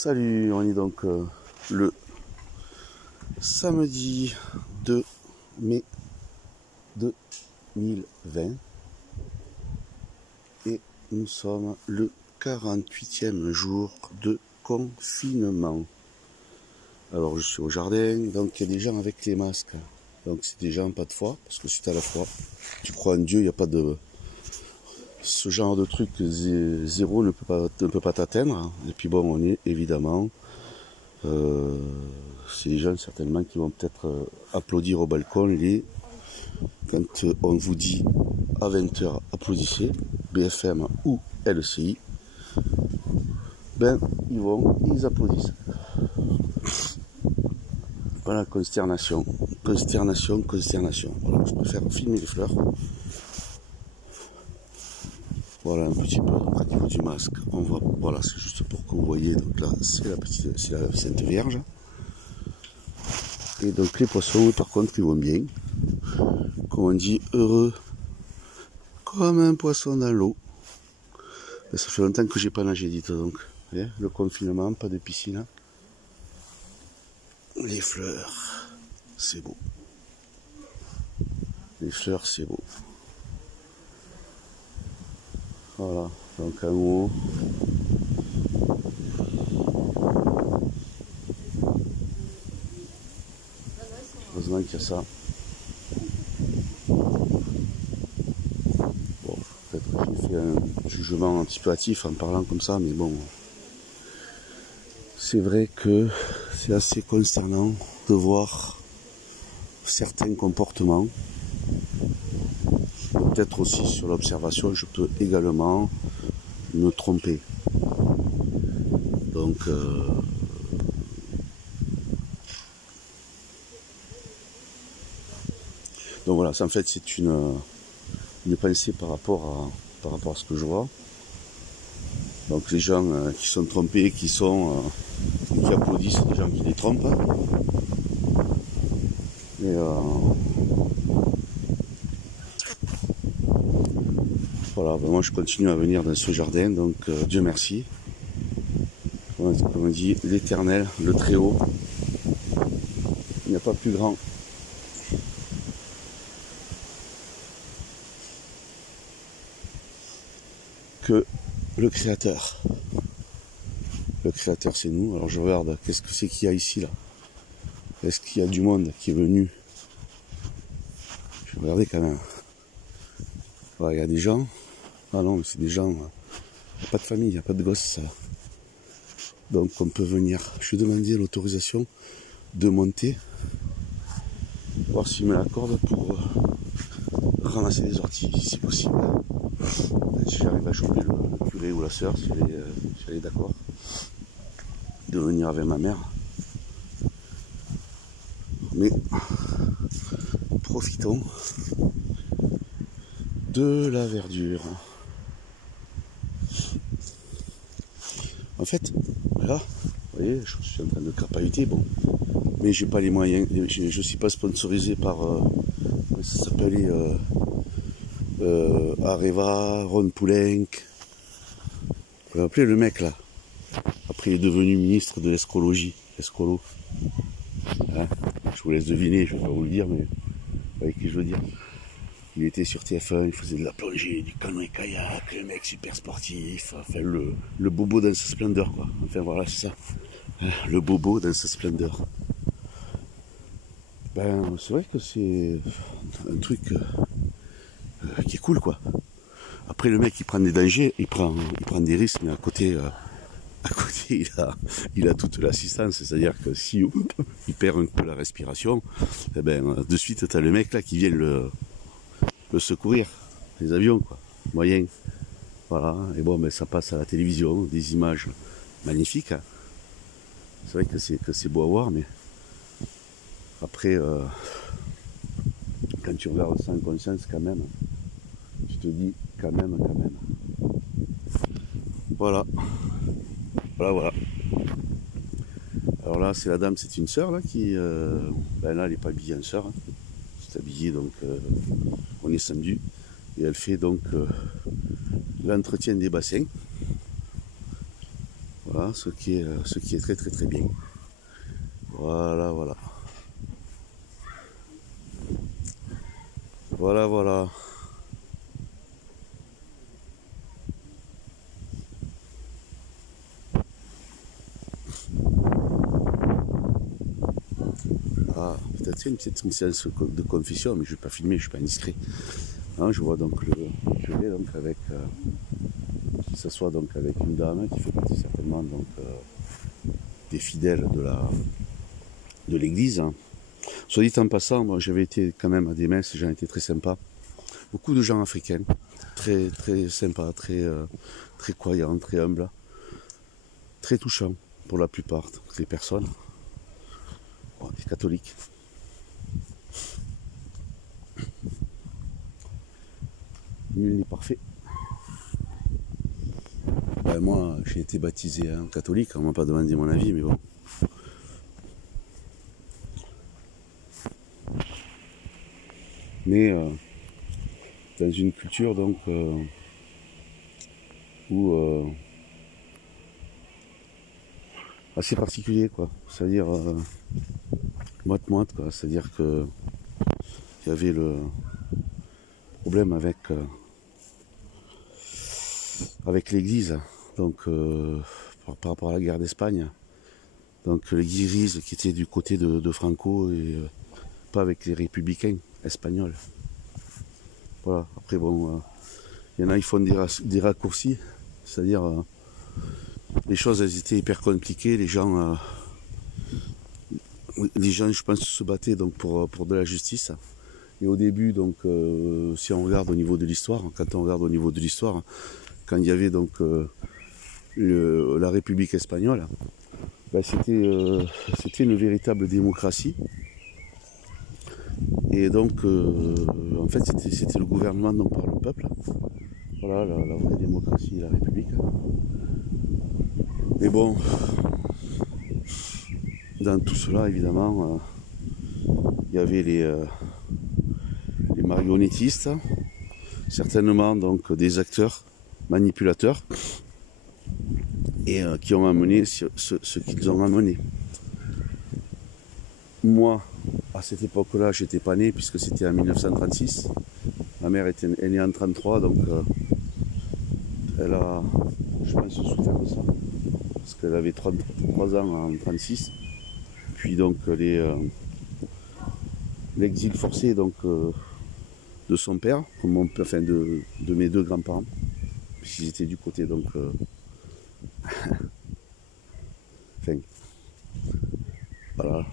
Salut, on est donc le samedi 2 mai 2020 et nous sommes le 48e jour de confinement. Alors je suis au jardin, donc il y a des gens avec les masques, donc c'est des gens pas de foi, parce que si tu as la foi, tu crois en Dieu, il n'y a pas de... Ce genre de truc zéro ne peut pas t'atteindre. Et puis bon, on est évidemment, c'est les gens certainement qui vont peut-être applaudir au balcon quand on vous dit à 20h applaudissez, BFM ou LCI, ben ils applaudissent. Voilà, consternation. Voilà, je préfère filmer les fleurs. Voilà un petit peu au niveau du masque. Voilà, c'est juste pour que vous voyez. Donc là, c'est la Sainte Vierge. Et donc les poissons, par contre, ils vont bien. Comme on dit, heureux comme un poisson dans l'eau. Ça fait longtemps que j'ai pas nagé, dites donc. Le confinement, pas de piscine. Les fleurs, c'est beau. Les fleurs, c'est beau. Voilà, donc en haut. Heureusement qu'il y a ça. Bon, peut-être que j'ai fait un jugement un petit peu hâtif en parlant comme ça, mais bon. C'est vrai que c'est assez consternant de voir certains comportements. Peut-être aussi sur l'observation, je peux également me tromper. Donc voilà, en fait c'est une pensée par rapport à ce que je vois. Donc les gens qui sont trompés, qui applaudissent, les gens qui les trompent. Et voilà, ben moi je continue à venir dans ce jardin, donc Dieu merci. Comme on dit, l'Éternel, le Très-Haut, il n'y a pas plus grand. Que le Créateur. Le Créateur c'est nous. Alors je regarde, qu'est-ce que c'est qu'il y a ici là? Est-ce qu'il y a du monde qui est venu? Je vais regarder quand même. Voilà, il y a des gens. Ah non, c'est des gens. Il n'y a pas de famille, il n'y a pas de gosses. Donc on peut venir. Je vais demander l'autorisation de monter. Voir s'il me l'accorde pour ramasser les orties si c'est possible. Si j'arrive à choper le curé ou la sœur, si elle est d'accord. De venir avec ma mère. Mais profitons de la verdure. En fait, là, vous voyez, je suis en train de crapahuter, bon, mais j'ai pas les moyens, je suis pas sponsorisé par, ça s'appelait Areva, Ron Poulenc. Vous vous rappelez le mec là? Après il est devenu ministre de l'escrologie, escolo. Hein, je vous laisse deviner, je vais pas vous le dire, mais vous voyez ce que je veux dire. Il était sur TF1, il faisait de la plongée, du canoë-kayak, le mec super sportif, enfin le bobo dans sa splendeur quoi. Enfin voilà, c'est ça. Le bobo dans sa splendeur. Ben c'est vrai que c'est un truc qui est cool quoi. Après le mec il prend des dangers, il prend des risques, mais à côté il a toute l'assistance, c'est-à-dire que si il perd un peu la respiration, eh ben de suite t'as le mec là qui vient le secourir, les avions quoi, moyen. Voilà, et bon ben ça passe à la télévision, des images magnifiques. Hein. C'est vrai que c'est beau à voir, mais après quand tu regardes ça en conscience quand même, tu te dis quand même. Voilà. Alors là c'est la dame, c'est une sœur là qui ben là elle n'est pas habillée en sœur, hein. C'est habillée donc on est samedi et elle fait donc l'entretien des bassins. Voilà, Voilà, ce qui est très très très bien. Voilà, voilà. Voilà, voilà. Ah, peut-être c'est une petite séance de confession, mais je ne vais pas filmer, je ne suis pas indiscret. Hein, je vois donc le curé donc avec qui s'assoit donc avec une dame qui fait partie certainement donc des fidèles de l'église. Hein. Soit dit en passant, moi j'avais été quand même à des messes, les gens étaient très sympas. Beaucoup de gens africains, très très sympas, très croyants, très humbles, très touchants pour la plupart des personnes. Bon, des catholiques. Nul n'est parfait. Ben, moi, j'ai été baptisé catholique, on m'a pas demandé mon avis, mais bon. Mais dans une culture donc où assez particulier quoi, c'est-à-dire moite-moite quoi, c'est-à-dire que il y avait le problème avec l'église, donc par rapport à la guerre d'Espagne, donc l'église qui était du côté de Franco et pas avec les républicains espagnols. Voilà, après bon, il y en a, ils font des raccourcis, c'est-à-dire les choses elles étaient hyper compliquées, les gens je pense se battaient donc pour de la justice. Et au début donc si on regarde au niveau de l'histoire, quand il y avait donc la République espagnole, ben, c'était une véritable démocratie. Et donc en fait c'était le gouvernement donc par le peuple. Voilà la vraie démocratie, la République. Mais bon, dans tout cela évidemment il y avait les marionnettistes, certainement donc des acteurs manipulateurs et qui ont amené ce qu'ils ont amené. Moi, à cette époque-là, j'étais pas né puisque c'était en 1936. Ma mère est née en 1933, donc elle a, je pense, souffert de ça parce qu'elle avait 33 ans en 1936. Puis donc l'exil forcé donc de son père, enfin de mes deux grands-parents, puisqu'ils étaient du côté donc enfin voilà,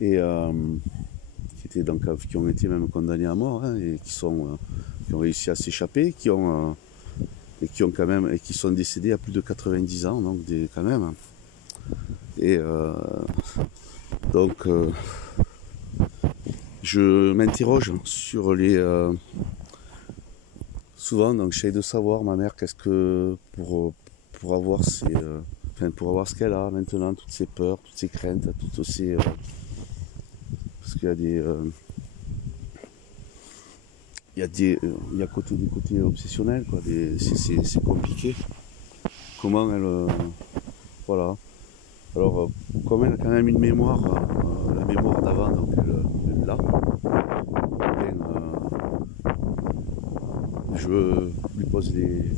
et qui ont été même condamnés à mort hein, et qui ont réussi à s'échapper, qui sont décédés à plus de 90 ans, donc quand même. Et donc je m'interroge sur souvent donc j'essaie de savoir ma mère qu'est-ce que pour avoir pour avoir ce qu'elle a maintenant, toutes ses peurs, toutes ses craintes, toutes ces parce qu'il y a des il y a des côtés obsessionnels quoi, c'est compliqué. Comment elle voilà. Alors comme elle a quand même une mémoire, la mémoire d'avant donc elle l'a. Je lui pose des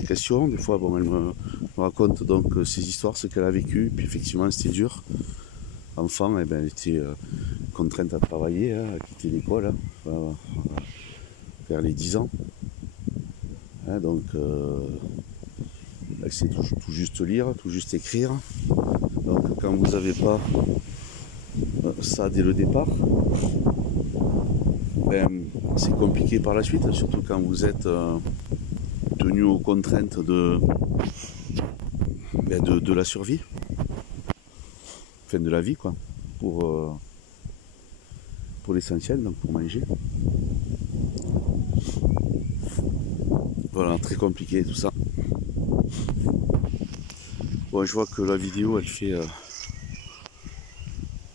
questions, des fois bon elle me raconte donc ses histoires, ce qu'elle a vécu, puis effectivement c'était dur. Enfant, elle était contrainte à travailler, hein, à quitter l'école, hein, vers les 10 ans. Hein, donc elle sait tout juste lire, tout juste écrire. Donc quand vous n'avez pas ça dès le départ, c'est compliqué par la suite, surtout quand vous êtes tenu aux contraintes de la survie, enfin de la vie quoi, pour l'essentiel, donc pour manger. Voilà, très compliqué tout ça. Bon, je vois que la vidéo elle fait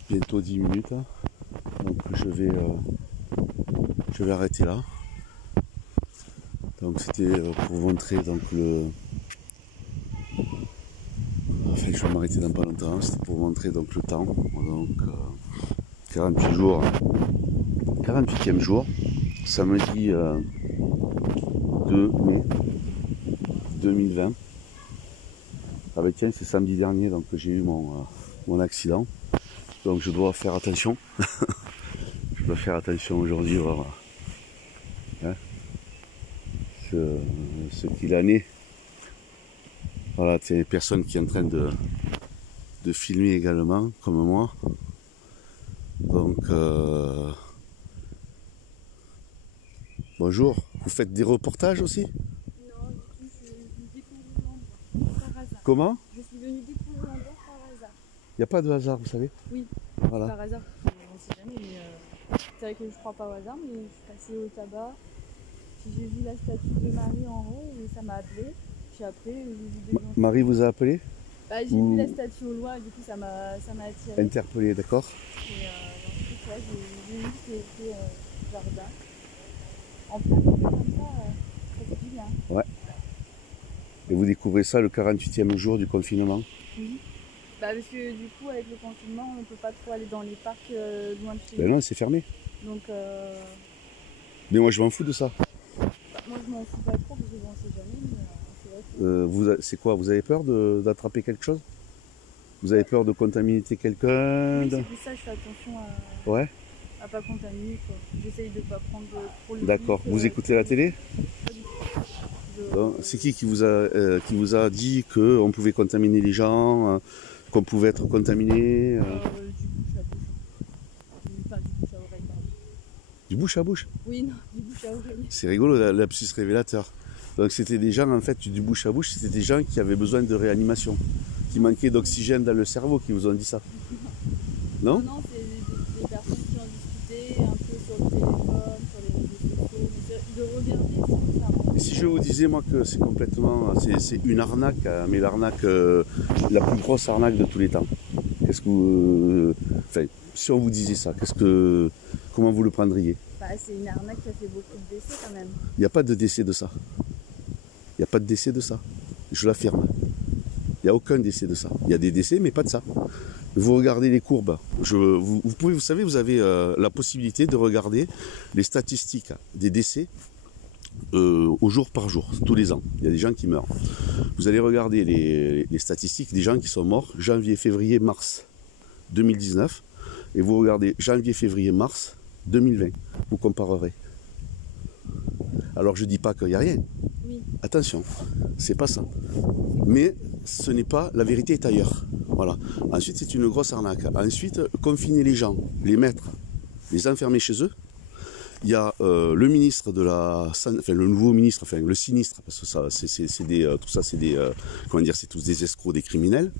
bientôt 10 minutes, donc je vais arrêter là. Donc c'était pour vous montrer donc Enfin, je vais m'arrêter dans pas longtemps. C'était pour vous montrer donc le temps. Donc 48 jours. 48e jour. Samedi 2 mai 2020. Ah ben tiens, c'est samedi dernier donc que j'ai eu mon accident. Donc je dois faire attention. Je dois faire attention aujourd'hui, voir hein, ce qu'il en est. Voilà, c'est les personnes qui sont en train de filmer également, comme moi. Donc, bonjour, vous faites des reportages aussi? Non, du tout, je suis venue découvrir l'endroit, par hasard. Comment? Je suis venue découvrir l'endroit par hasard. Il n'y a pas de hasard, vous savez? Oui, Voilà. par hasard, on ne sait jamais, mais c'est vrai que je crois pas au hasard, mais je suis passée au tabac, puis j'ai vu la statue de Marie en haut, et ça m'a appelé, puis après j'ai vu des gens... Marie vous a appelé? Bah, j'ai vu la statue au loin, et du coup ça m'a attiré. Interpellé, d'accord. Et ensuite, ouais, j'ai vu que c'était jardin. En plein milieu comme ça fait du bien. Ouais. Et vous découvrez ça le 48e jour du confinement? Oui. Bah parce que du coup avec le confinement on peut pas trop aller dans les parcs loin de chez Ben nous. non, c'est fermé. Donc Mais moi je m'en fous de ça. bah, moi je m'en fous pas trop parce que bon, on sait jamais, mais c'est vrai que... C'est quoi? Vous avez peur d'attraper quelque chose? Vous avez peur de contaminer quelqu'un? Oui, c'est pour ça que je fais attention Ouais. à pas contaminer quoi. J'essaye de pas prendre trop le D'accord. risque, Vous écoutez la télé? pas du tout. C'est qui vous a dit qu'on pouvait contaminer les gens, qu'on pouvait être contaminé? Du bouche à bouche. Enfin du bouche à oreille, pardon. Du bouche à bouche? Oui, non, du bouche à oreille. C'est rigolo, la lapsus révélateur. Donc c'était des gens, en fait, du bouche à bouche, c'était des gens qui avaient besoin de réanimation, qui manquaient d'oxygène dans le cerveau, qui vous ont dit ça. Non? Non, c'est des personnes qui ont discuté un peu sur le téléphone, sur les réseaux sociaux, mais de regarder sans ça. Et si je vous disais, moi, que c'est complètement, c'est une arnaque, mais l'arnaque, la plus grosse arnaque de tous les temps. Qu'est-ce que vous, enfin, si on vous disait ça, comment vous le prendriez? Bah, c'est une arnaque qui a fait beaucoup de décès quand même. Il n'y a pas de décès de ça. Il n'y a pas de décès de ça. Je l'affirme. Il n'y a aucun décès de ça. Il y a des décès, mais pas de ça. Vous regardez les courbes. Vous savez, vous avez la possibilité de regarder les statistiques des décès au jour par jour, tous les ans. Il y a des gens qui meurent. Vous allez regarder les statistiques des gens qui sont morts janvier, février, mars 2019 et vous regardez janvier, février, mars 2020. Vous comparerez. Alors je dis pas qu'il n'y a rien. Oui. Attention, c'est pas ça. Mais ce n'est pas, la vérité est ailleurs. Voilà. Ensuite, c'est une grosse arnaque. Ensuite, confiner les gens, les mettre, les enfermer chez eux. Il y a le ministre de le nouveau ministre, enfin le sinistre, parce que ça, c'est des, tout ça, c'est des, comment dire, c'est tous des escrocs, des criminels.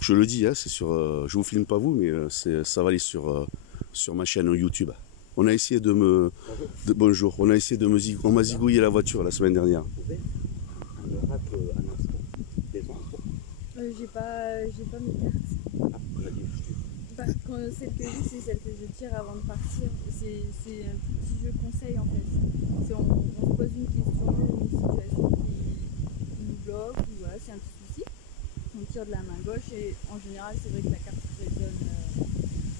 Je le dis, hein, c'est sur, je vous filme pas vous, mais ça va aller sur ma chaîne YouTube. On a essayé bonjour, on a essayé on m'a zigouillé la voiture la semaine dernière. J'ai pas mes cartes. Celle que j'ai, c'est celle que je tire avant de partir. C'est un petit jeu conseil en fait. On se pose une question, une situation qui nous bloque, ou voilà, c'est un petit souci. On tire de la main gauche et en général, c'est vrai que la carte résonne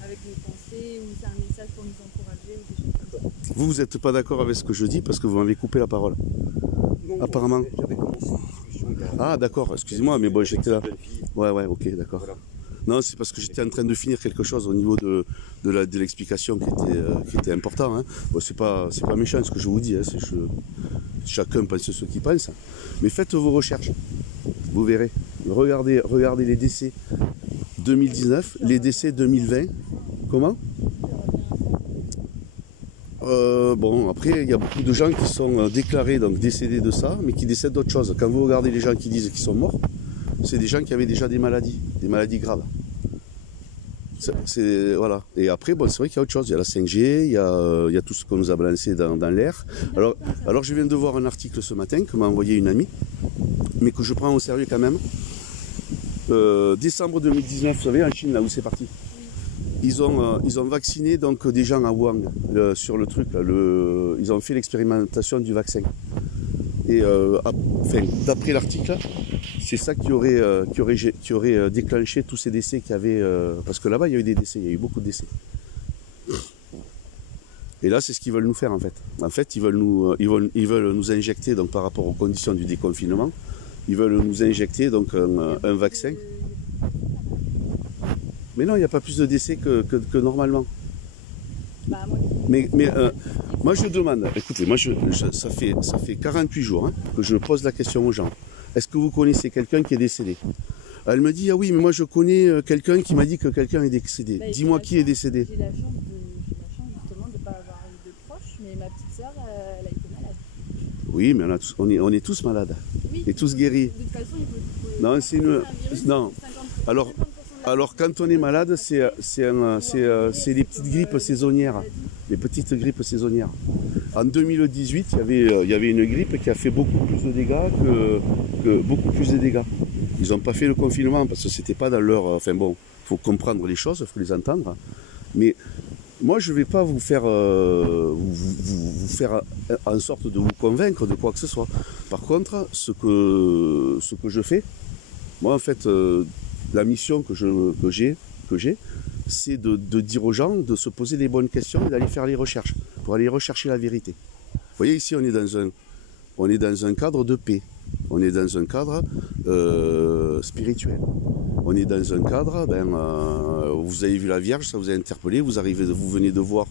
avec nos pensées ou c'est un message pour nous encourager ou des choses comme ça. Vous n'êtes pas d'accord avec ce que je dis parce que vous m'avez coupé la parole. Non, apparemment. J'avais commencé une discussion. Ah d'accord, excusez-moi, mais bon, j'étais là. Ouais, ok, d'accord. Voilà. Non, c'est parce que j'étais en train de finir quelque chose au niveau de l'explication qui était important. Hein. Bon, c'est pas méchant ce que je vous dis, hein, chacun pense ce qu'il pense. Mais faites vos recherches, vous verrez. Regardez les décès 2019, les décès 2020. Comment? Bon, après, il y a beaucoup de gens qui sont déclarés, donc décédés de ça, mais qui décèdent d'autre chose. Quand vous regardez les gens qui disent qu'ils sont morts, c'est des gens qui avaient déjà des maladies graves. Voilà. Et après, bon, c'est vrai qu'il y a autre chose. Il y a la 5G, il y a tout ce qu'on nous a balancé dans l'air. Alors, je viens de voir un article ce matin que m'a envoyé une amie, mais que je prends au sérieux quand même. Décembre 2019, vous savez, en Chine, là où c'est parti. Ils ont vacciné donc des gens à Wuhan sur le truc. Là, ils ont fait l'expérimentation du vaccin. Et enfin, d'après l'article, c'est ça qui aurait déclenché tous ces décès qu'il y avait. Parce que là-bas, il y a eu des décès, il y a eu beaucoup de décès. Et là, c'est ce qu'ils veulent nous faire en fait. En fait, ils veulent nous injecter, donc par rapport aux conditions du déconfinement, ils veulent nous injecter donc un vaccin. Mais non, il n'y a pas plus de décès que normalement. Bah, Moi je demande, écoutez, ça fait 48 jours hein, que je pose la question aux gens. Est-ce que vous connaissez quelqu'un qui est décédé? Elle me dit, ah oui, mais moi je connais quelqu'un qui m'a dit que quelqu'un est décédé. Bah, Dis-moi qui est décédé. J'ai la chance justement de ne pas avoir eu de proches, mais ma petite sœur, elle a été malade. Oui, mais on est tous malades. Oui, et tous guéris. De toute façon, il faut non, c'est une... Non. Alors quand on est malade, c'est les petites grippes saisonnières. Les petites grippes saisonnières. En 2018, il y avait une grippe qui a fait beaucoup plus de dégâts Ils n'ont pas fait le confinement parce que c'était pas dans leur... Enfin bon, il faut comprendre les choses, il faut les entendre. Mais moi, je ne vais pas vous faire en sorte de vous convaincre de quoi que ce soit. Par contre, ce que je fais, moi en fait, la mission que j'ai, c'est de dire aux gens de se poser les bonnes questions et d'aller faire les recherches, pour aller rechercher la vérité. Vous voyez, ici, on est dans un cadre de paix, on est dans un cadre spirituel, on est dans un cadre, vous avez vu la Vierge, ça vous a interpellé, vous venez de voir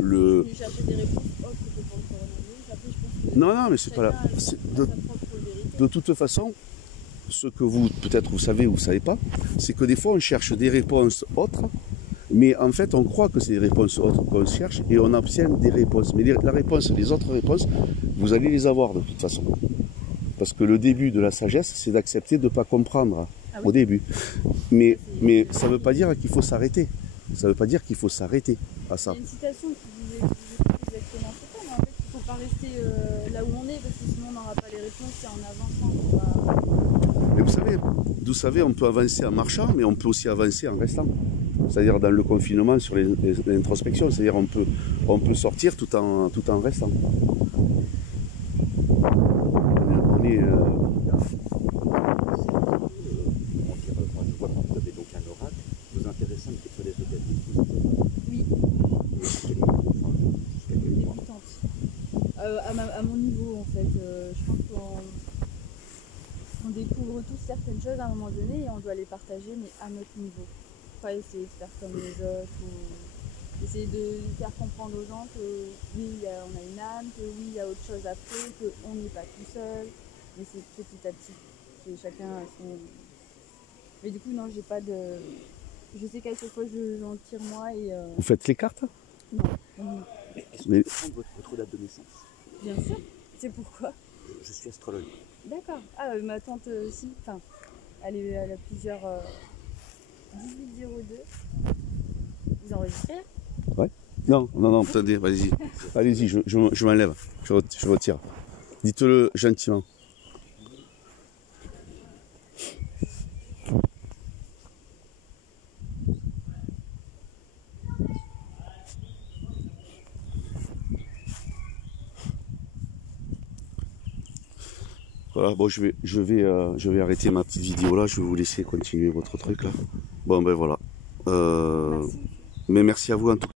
le... J'ai cherché des réponses autres que pour le coronavirus. Après, je pense que Non, mais c'est pas là. De toute façon, ce que peut-être vous savez ou vous ne savez pas, c'est que des fois on cherche des réponses autres, mais en fait on croit que c'est des réponses autres qu'on cherche et on obtient des réponses. Mais les autres réponses, vous allez les avoir de toute façon. Parce que le début de la sagesse, c'est d'accepter de ne pas comprendre au début. Mais ça ne veut pas dire qu'il faut s'arrêter. Ça ne veut pas dire qu'il faut s'arrêter à ça. Il y a une citation qui disait exactement ça, mais en fait il ne faut pas rester là où on est, parce que sinon on n'aura pas les réponses et en avançant. Mais vous savez, on peut avancer en marchant, mais on peut aussi avancer en restant. C'est-à-dire dans le confinement sur l'introspection, c'est-à-dire on peut sortir tout en restant. On est... Je vois que vous avez donc un oracle, vous intéressant que sur les établissements. Oui. Débutante. À mon niveau en fait, je pense qu'on découvre tous certaines choses à un moment donné et on doit les partager, mais à notre niveau. Pas essayer de faire comme les autres, ou essayer de faire comprendre aux gens que oui, on a une âme, que oui, il y a autre chose après, qu'on n'est pas tout seul, mais c'est petit à petit, que chacun a son... Mais du coup, non, j'ai pas de... Je sais qu'à chaque fois, j'en tire moi et... Vous faites les cartes? Non. Est-ce que vous pouvez prendre votre date de naissance? Bien sûr. C'est pourquoi? Je suis astrologue. D'accord. Ah, ma tante aussi, enfin, elle a plusieurs... 1802. Vous enregistrez? Ouais. Non, attendez, allez-y, je m'enlève, je retire. Dites-le gentiment. Voilà, bon, je vais arrêter ma petite vidéo là, je vais vous laisser continuer votre truc là. Bon, ben voilà. Mais merci à vous en tout cas.